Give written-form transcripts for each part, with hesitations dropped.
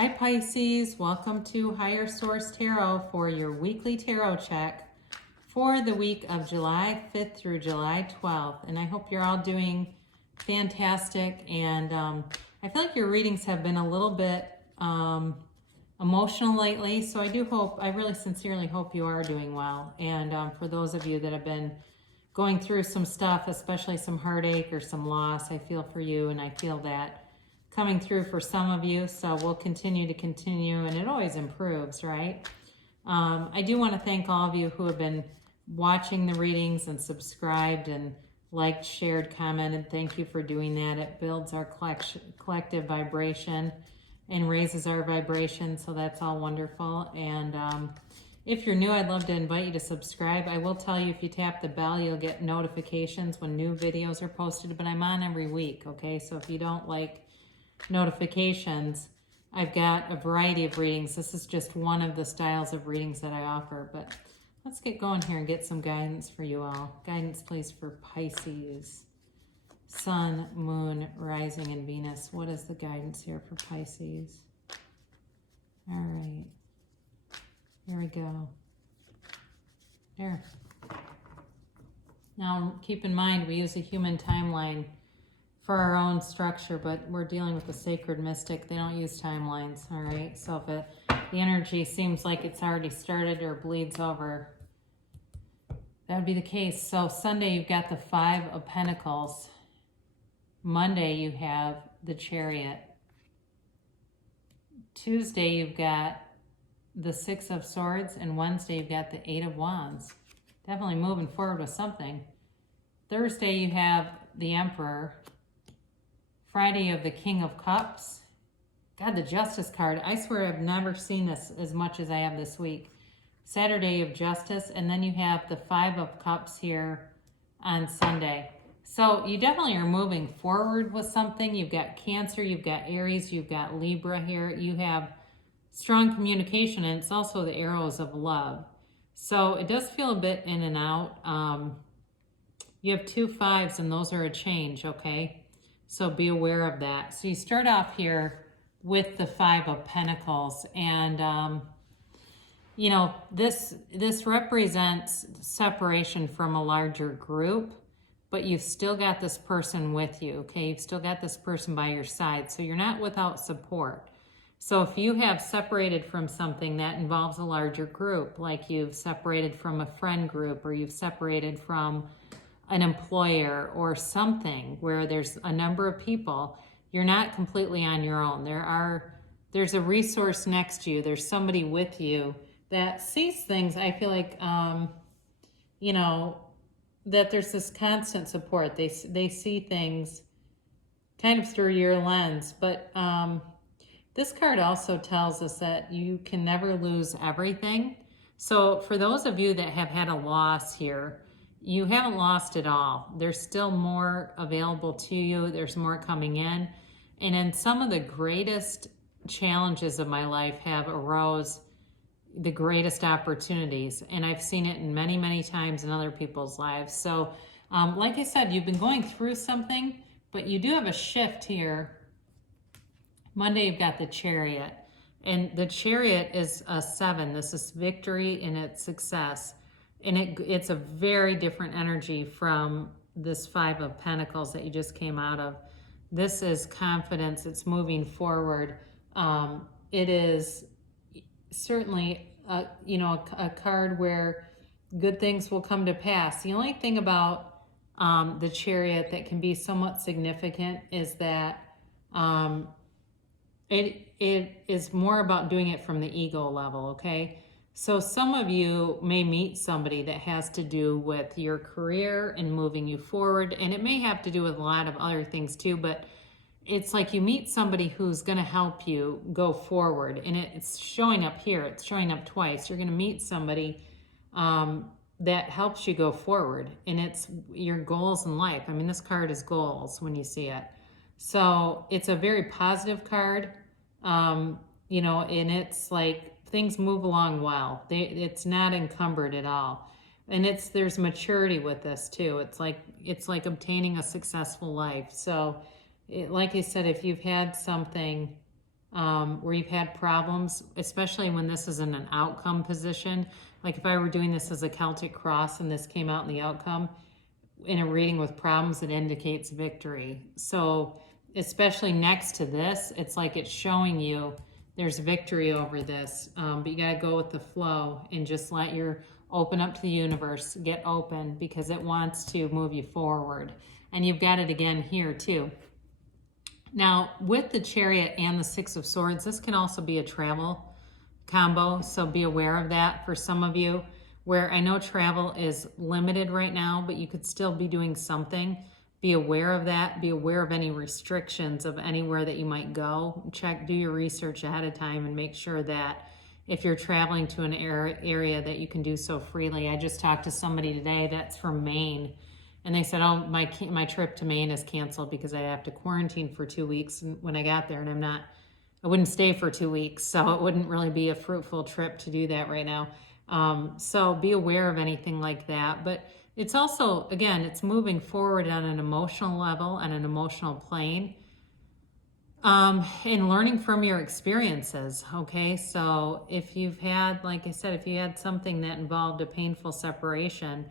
Hi Pisces, welcome to Higher Source Tarot for your weekly tarot check for the week of July 5th through July 12th. And I hope you're all doing fantastic. And I feel like your readings have been a little bit emotional lately. So I really sincerely hope you are doing well. And for those of you that have been going through some stuff, especially some heartache or some loss, I feel for you, and I feel that coming through for some of you. So we'll continue, and it always improves, right? I do want to thank all of you who have been watching the readings and subscribed and liked, shared, commented. Thank you for doing that. It builds our collective vibration and raises our vibration, so that's all wonderful. And if you're new, I'd love to invite you to subscribe. I will tell you, if you tap the bell, you'll get notifications when new videos are posted, but I'm on every week, okay? So if you don't like notifications, I've got a variety of readings. This is just one of the styles of readings that I offer, but let's get going here and get some guidance for you all. Guidance, please, for Pisces. Sun, Moon, Rising, and Venus. What is the guidance here for Pisces? All right. Here we go. There. Now, keep in mind, we use a human timeline for our own structure, but we're dealing with the sacred mystic. They don't use timelines, all right? So if the energy seems like it's already started or bleeds over, that would be the case. So Sunday, you've got the Five of Pentacles. Monday, you have the Chariot. Tuesday, you've got the Six of Swords, and Wednesday, you've got the Eight of Wands. Definitely moving forward with something. Thursday, you have the Emperor. Friday, you have the King of Cups. God, the Justice card. I swear I've never seen this as much as I have this week. Saturday, you have Justice, and then you have the Five of Cups here on Sunday. So you definitely are moving forward with something. You've got Cancer, you've got Aries, you've got Libra here. You have strong communication, and it's also the arrows of love. So it does feel a bit in and out. You have two fives, and those are a change, okay? So be aware of that. So you start off here with the Five of Pentacles, and you know, this represents separation from a larger group, but you've still got this person with you, okay? You've still got this person by your side, so you're not without support. So if you have separated from something that involves a larger group, like you've separated from a friend group, or you've separated from an employer or something where there's a number of people, you're not completely on your own. There's a resource next to you. There's somebody with you that sees things. I feel like, you know, that there's this constant support. They see things kind of through your lens, but this card also tells us that you can never lose everything. So for those of you that have had a loss here, you haven't lost it all. There's still more available to you. There's more coming in. And in some of the greatest challenges of my life have arose the greatest opportunities. And I've seen it in many, many times in other people's lives. So like I said, you've been going through something, but you do have a shift here. Monday, you've got the Chariot, and the Chariot is a 7. This is victory and it's success, and it's a very different energy from this Five of Pentacles that you just came out of. This is confidence. It's moving forward. It is certainly a card where good things will come to pass. The only thing about the Chariot that can be somewhat significant is that it is more about doing it from the ego level, okay? So some of you may meet somebody that has to do with your career and moving you forward, and it may have to do with a lot of other things too, but it's like you meet somebody who's going to help you go forward, and it's showing up here. It's showing up twice. You're going to meet somebody that helps you go forward, and it's your goals in life. I mean, this card is goals when you see it. So it's a very positive card, you know, and it's like things move along well. It's not encumbered at all. And there's maturity with this too. It's like obtaining a successful life. So like I said, if you've had something where you've had problems, especially when this is in an outcome position. Like if I were doing this as a Celtic cross and this came out in the outcome, in a reading with problems, it indicates victory. So especially next to this, it's like it's showing you there's victory over this. But you got to go with the flow and just let your open up to the universe, get open, because it wants to move you forward. And you've got it again here too. Now with the Chariot and the Six of Swords, this can also be a travel combo, so be aware of that for some of you, where I know travel is limited right now, but you could still be doing something. Be aware of that. Be aware of any restrictions of anywhere that you might go. Do your research ahead of time and make sure that if you're traveling to an area that you can do so freely. I just talked to somebody today that's from Maine, and they said, oh, my trip to Maine is canceled because I have to quarantine for 2 weeks when I got there, and I wouldn't stay for 2 weeks, so it wouldn't really be a fruitful trip to do that right now. So be aware of anything like that. But it's also, again, it's moving forward on an emotional level, on an emotional plane, and learning from your experiences, okay? So if you've had, like I said, if you had something that involved a painful separation,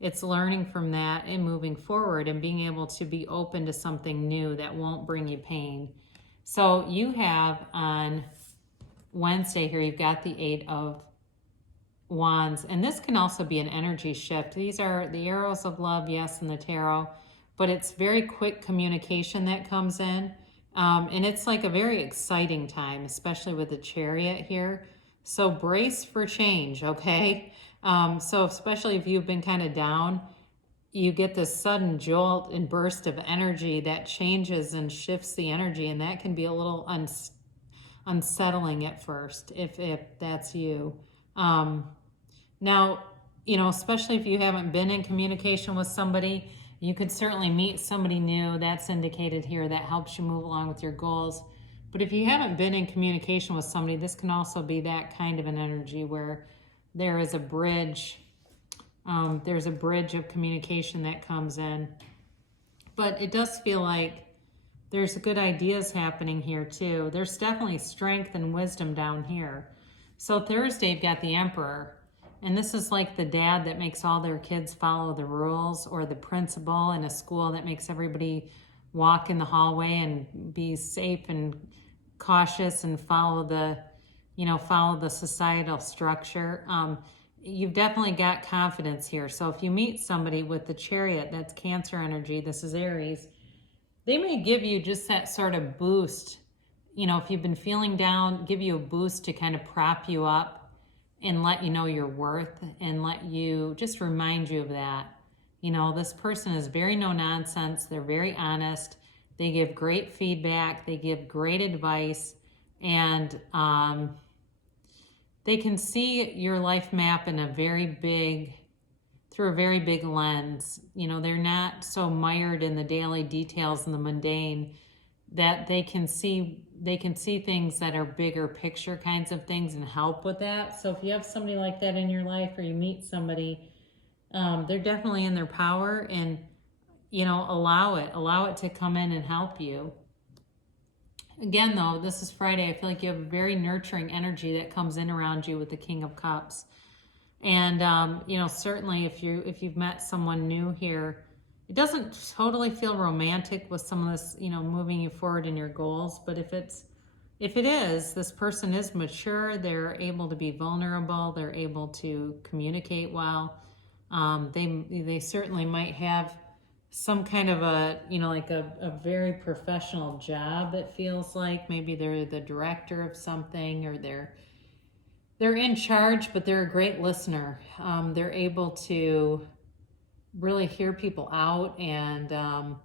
it's learning from that and moving forward and being able to be open to something new that won't bring you pain. So you have on Wednesday here, you've got the Eight of Wands, and this can also be an energy shift. These are the arrows of love, yes, in the tarot, but it's very quick communication that comes in. And it's like a very exciting time, especially with the Chariot here. So brace for change, okay? So especially if you've been kind of down, you get this sudden jolt and burst of energy that changes and shifts the energy, and that can be a little unsettling at first if that's you. Now, you know, especially if you haven't been in communication with somebody, you could certainly meet somebody new. That's indicated here. That helps you move along with your goals. But if you haven't been in communication with somebody, this can also be that kind of an energy where there is a bridge. There's a bridge of communication that comes in. But it does feel like there's good ideas happening here too. There's definitely strength and wisdom down here. So Thursday, you've got the Emperor. And this is like the dad that makes all their kids follow the rules, or the principal in a school that makes everybody walk in the hallway and be safe and cautious and follow the societal structure. You've definitely got confidence here. So if you meet somebody with the Chariot, that's Cancer energy, this is Aries, they may give you just that sort of boost. You know, if you've been feeling down, give you a boost to kind of prop you up and let you know your worth, and let you, just remind you of that. You know, this person is very no nonsense. They're very honest. They give great feedback. They give great advice. And they can see your life map in through a very big lens. You know, they're not so mired in the daily details and the mundane, that they can see things that are bigger picture kinds of things and help with that. So if you have somebody like that in your life, or you meet somebody, they're definitely in their power, and, you know, allow it to come in and help you. Again, though, this is Friday. I feel like you have a very nurturing energy that comes in around you with the King of Cups. And, you know, certainly if you've met someone new here, it doesn't totally feel romantic with some of this, you know, moving you forward in your goals. But if it is, this person is mature. They're able to be vulnerable. They're able to communicate well. They certainly might have some kind of a, you know, like a very professional job. It feels like maybe they're the director of something, or they're in charge, but they're a great listener. They're able to really hear people out and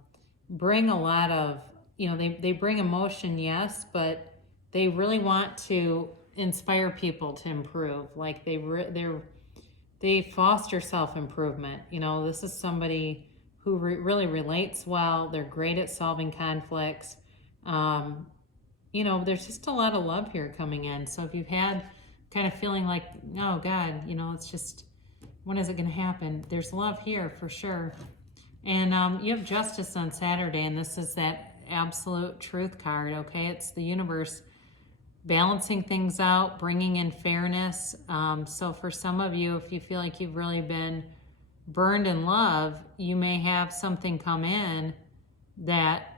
bring a lot of, you know, they bring emotion, yes, but they really want to inspire people to improve. Like they foster self-improvement. You know, this is somebody who really relates well. They're great at solving conflicts. You know, there's just a lot of love here coming in. So if you've had kind of feeling like, oh God, you know, it's just, when is it going to happen? There's love here for sure. And you have Justice on Saturday, and this is that absolute truth card, okay? It's the universe balancing things out, bringing in fairness. So for some of you, if you feel like you've really been burned in love, you may have something come in that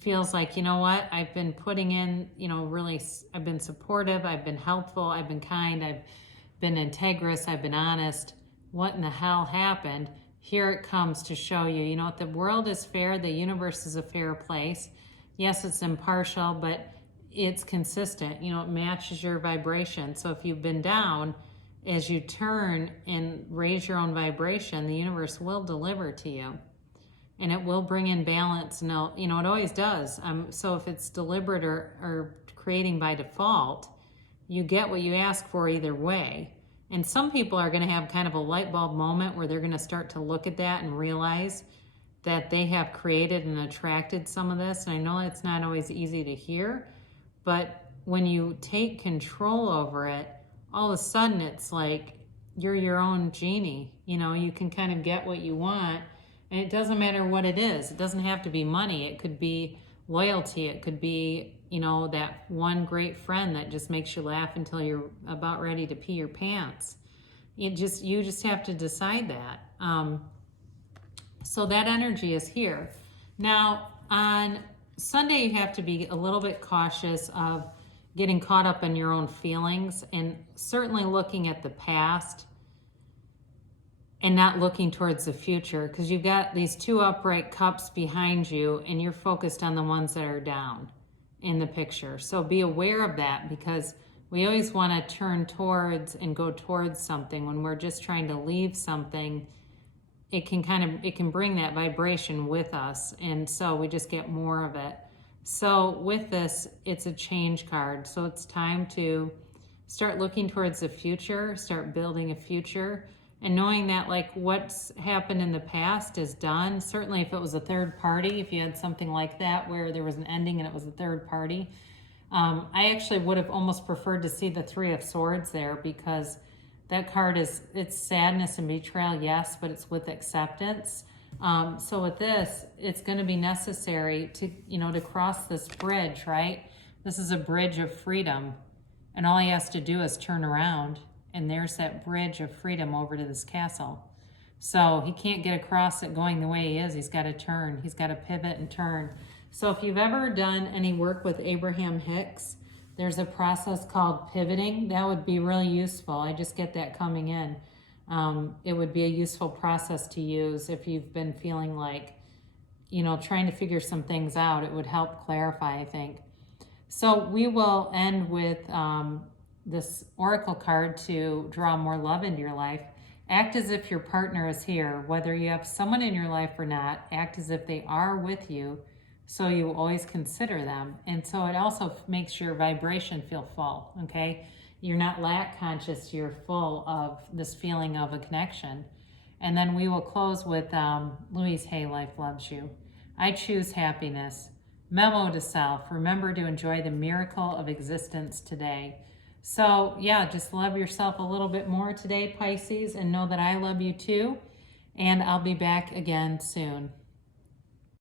feels like, you know what, I've been putting in, really, I've been supportive, I've been helpful, I've been kind, I've been integrous, I've been honest. What in the hell happened? Here it comes to show you, the world is fair, the universe is a fair place. Yes, it's impartial, but it's consistent, it matches your vibration. So if you've been down, as you turn and raise your own vibration, the universe will deliver to you. And it will bring in balance. No, it always does. So if it's deliberate or creating by default, you get what you ask for either way. And some people are going to have kind of a light bulb moment where they're going to start to look at that and realize that they have created and attracted some of this. And I know it's not always easy to hear, but when you take control over it, all of a sudden it's like you're your own genie. You can kind of get what you want. And it doesn't matter what it is. It doesn't have to be money. It could be loyalty. It could be, that one great friend that just makes you laugh until you're about ready to pee your pants. You just have to decide that. So that energy is here. Now, on Sunday, you have to be a little bit cautious of getting caught up in your own feelings and certainly looking at the past and not looking towards the future, because you've got these two upright cups behind you and you're focused on the ones that are down in the picture. So be aware of that, because we always want to turn towards and go towards something. When we're just trying to leave something, it can bring that vibration with us, and so we just get more of it. So with this, it's a change card. So it's time to start looking towards the future, start building a future. And knowing that what's happened in the past is done. Certainly if it was a third party, if you had something like that where there was an ending and it was a third party, I actually would have almost preferred to see the Three of Swords there, because that card it's sadness and betrayal, yes, but it's with acceptance. So with this, it's going to be necessary to cross this bridge, right? This is a bridge of freedom, and all he has to do is turn around. And there's that bridge of freedom over to this castle. So he can't get across it going the way he is. He's got to turn. He's got to pivot and turn. So if you've ever done any work with Abraham Hicks, there's a process called pivoting. That would be really useful. I just get that coming in. It would be a useful process to use if you've been feeling like, trying to figure some things out. It would help clarify, I think. So we will end with this oracle card to draw more love into your life. Act as if your partner is here, whether you have someone in your life or not. Act as if they are with you, so you always consider them. And so it also makes your vibration feel full, okay? You're not lack conscious, you're full of this feeling of a connection. And then we will close with Louise Hay, Life Loves You. I choose happiness. Memo to self, remember to enjoy the miracle of existence today. So yeah, just love yourself a little bit more today, Pisces, and know that I love you too. And I'll be back again soon.